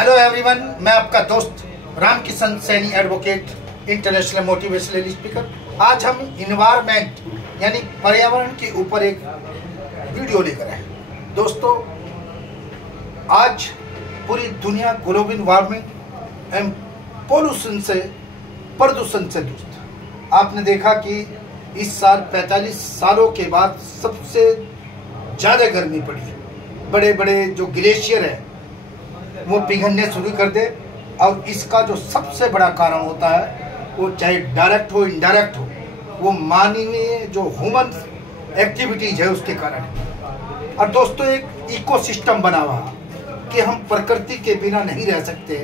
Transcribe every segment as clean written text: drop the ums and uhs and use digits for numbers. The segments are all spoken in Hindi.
हेलो एवरीवन, मैं आपका दोस्त Ramkishan Saini advocate, international motivational speaker. आज हम इन्वायरमेंट यानी पर्यावरण के ऊपर एक वीडियो लेकर आए। दोस्तों, आज पूरी दुनिया ग्लोबल वार्मिंग एंड पोल्यूशन से, प्रदूषण से दूषित। आपने देखा कि इस साल 45 सालों के बाद सबसे ज़्यादा गर्मी पड़ी है। बड़े बड़े जो ग्लेशियर है वो पिघलने शुरू कर दे, और इसका जो सबसे बड़ा कारण होता है वो चाहे डायरेक्ट हो इनडायरेक्ट हो, वो मानवीय जो ह्यूमन एक्टिविटीज है उसके कारण। और दोस्तों, एक इकोसिस्टम बना हुआ कि हम प्रकृति के बिना नहीं रह सकते।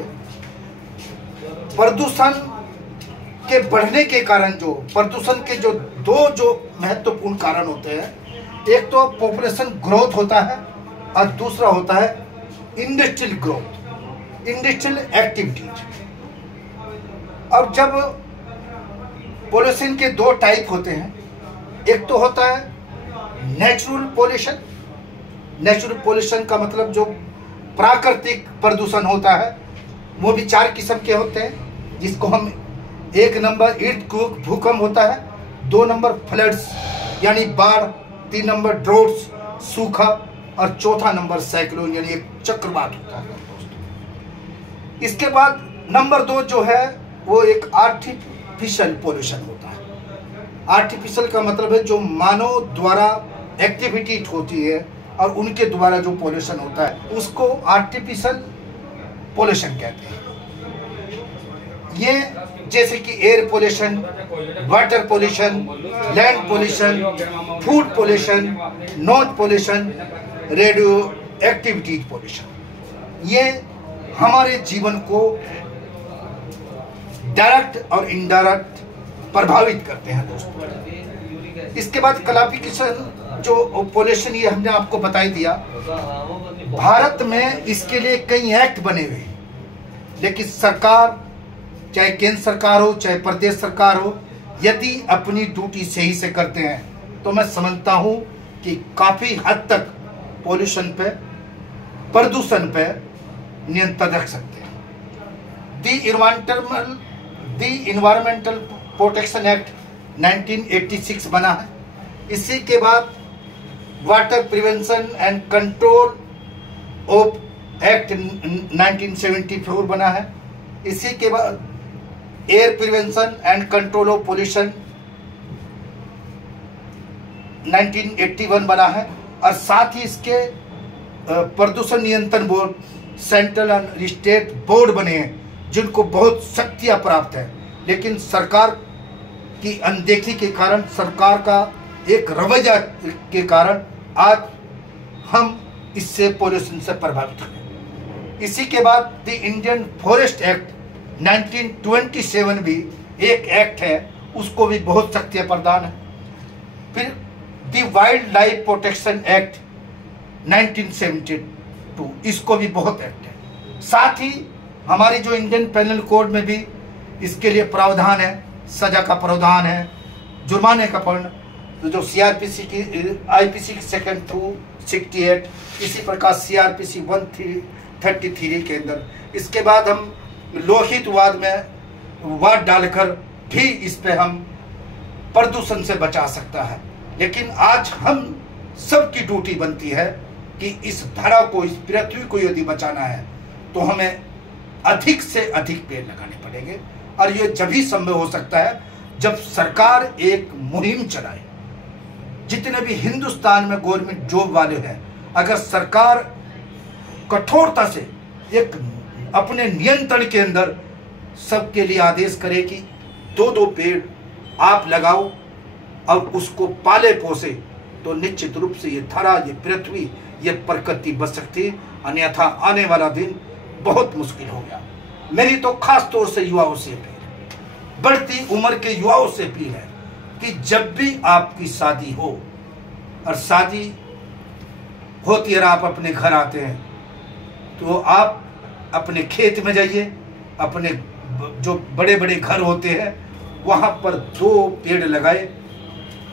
प्रदूषण के बढ़ने के कारण, जो प्रदूषण के जो दो महत्वपूर्ण कारण होते हैं, एक तो पॉपुलेशन ग्रोथ होता है और दूसरा होता है इंडस्ट्रियल ग्रोथ, इंडस्ट्रियल एक्टिविटीज। अब जब पोल्यूशन के दो टाइप होते हैं, एक तो होता है नेचुरल पोल्यूशन। नेचुरल पोल्यूशन का मतलब जो प्राकृतिक प्रदूषण होता है, वो भी 4 किस्म के होते हैं, जिसको हम 1 नंबर अर्थ भूकंप होता है, 2 नंबर फ्लड्स यानी बाढ़, 3 नंबर ड्रोट्स सूखा, और चौथा नंबर साइक्लोन यानी एक चक्रवात होता है। इसके बाद नंबर 2 जो है वो एक आर्टिफिशियल पोल्यूशन होता है। आर्टिफिशियल का मतलब है जो मानव द्वारा एक्टिविटी होती है और उनके द्वारा जो पोल्यूशन होता है उसको आर्टिफिशियल पोल्यूशन कहते हैं। ये जैसे कि air pollution, water pollution, land pollution, food pollution, noise pollution, radio activities pollution, ये हमारे जीवन को डायरेक्ट और इनडायरेक्ट प्रभावित करते हैं दोस्तों। इसके बाद क्लासिफिकेशन जो पोल्यूशन, ये हमने आपको बता ही दिया। भारत में इसके लिए कई एक्ट बने हुए हैं, लेकिन सरकार, चाहे केंद्र सरकार हो चाहे प्रदेश सरकार हो, यदि अपनी ड्यूटी सही से करते हैं तो मैं समझता हूं कि काफी हद तक पोल्यूशन पे, प्रदूषण पे नियंत्रण रख सकते हैं। दी इन्वायरमेंटल प्रोटेक्शन एक्ट 1986 बना है। इसी के बाद water prevention and control of act 1974 बना है। इसी के बाद air prevention and control of pollution 1981 बना है। और साथ ही इसके प्रदूषण नियंत्रण board, central and state board बने हैं, जिनको बहुत शक्तियां प्राप्त है। लेकिन सरकार की अनदेखी के कारण, सरकार का एक रवैया के कारण आज हम इससे पोल्यूशन से प्रभावित हैं। इसी के बाद द इंडियन फॉरेस्ट एक्ट 1927 भी एक एक्ट है, उसको भी बहुत शक्तियां प्रदान है। फिर दी वाइल्ड लाइफ प्रोटेक्शन एक्ट 1972, इसको भी बहुत एक्ट है। साथ ही हमारी जो इंडियन पेनल कोड में भी इसके लिए प्रावधान है, सजा का प्रावधान है, जुर्माने का प्रावधान, तो जो सीआरपीसी की आईपीसी की सेक्शन 268, इसी प्रकार सीआरपीसी 133 के अंदर। इसके बाद हम लोहित वाद में वाद डालकर भी इस पे हम प्रदूषण से बचा सकता है। लेकिन आज हम सबकी ड्यूटी बनती है कि इस धरा को, इस पृथ्वी को यदि बचाना है तो हमें अधिक से अधिक पेड़ लगाने पड़ेंगे। और ये जब ही संभव हो सकता है जब सरकार एक मुहिम चलाए। जितने भी हिंदुस्तान में गवर्नमेंट जॉब वाले हैं, अगर सरकार कठोरता से एक अपने नियंत्रण के अंदर सबके लिए आदेश करे कि 2-2 पेड़ आप लगाओ और उसको पाले पोसे, तो निश्चित रूप से ये धरा, ये पृथ्वी, ये प्रकृति बच सकती है। अन्यथा आने वाला दिन बहुत मुश्किल हो गया। मेरी तो खास तौर से युवाओं से अपील, बढ़ती उम्र के युवाओं से अपील है कि जब भी आपकी शादी हो, और शादी होती है, आप अपने घर आते हैं, तो आप अपने खेत में जाइए, अपने जो बड़े बड़े घर होते हैं वहाँ पर 2 पेड़ लगाए।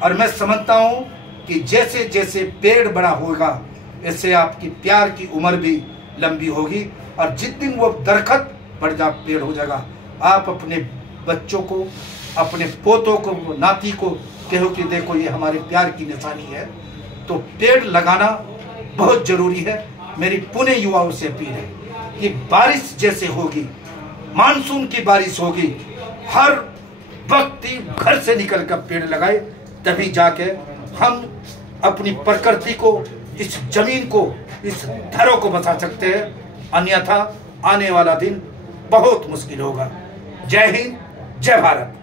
और मैं समझता हूँ कि जैसे जैसे पेड़ बड़ा होगा, ऐसे आपकी प्यार की उम्र भी लंबी होगी। और जिस दिन वो दरख्त बड़ा पेड़ हो जाएगा, आप अपने बच्चों को, अपने पोतों को, नाती को कहो कि देखो ये हमारे प्यार की निशानी है। तो पेड़ लगाना बहुत जरूरी है। मेरी पुणे युवाओं से अपील है कि बारिश जैसे होगी, मानसून की बारिश होगी, हर व्यक्ति घर से निकलकर पेड़ लगाए, तभी जाके हम अपनी प्रकृति को, इस जमीन को, इस धरों को बचा सकते हैं। अन्यथा आने वाला दिन बहुत मुश्किल होगा। जय हिंद, जय भारत।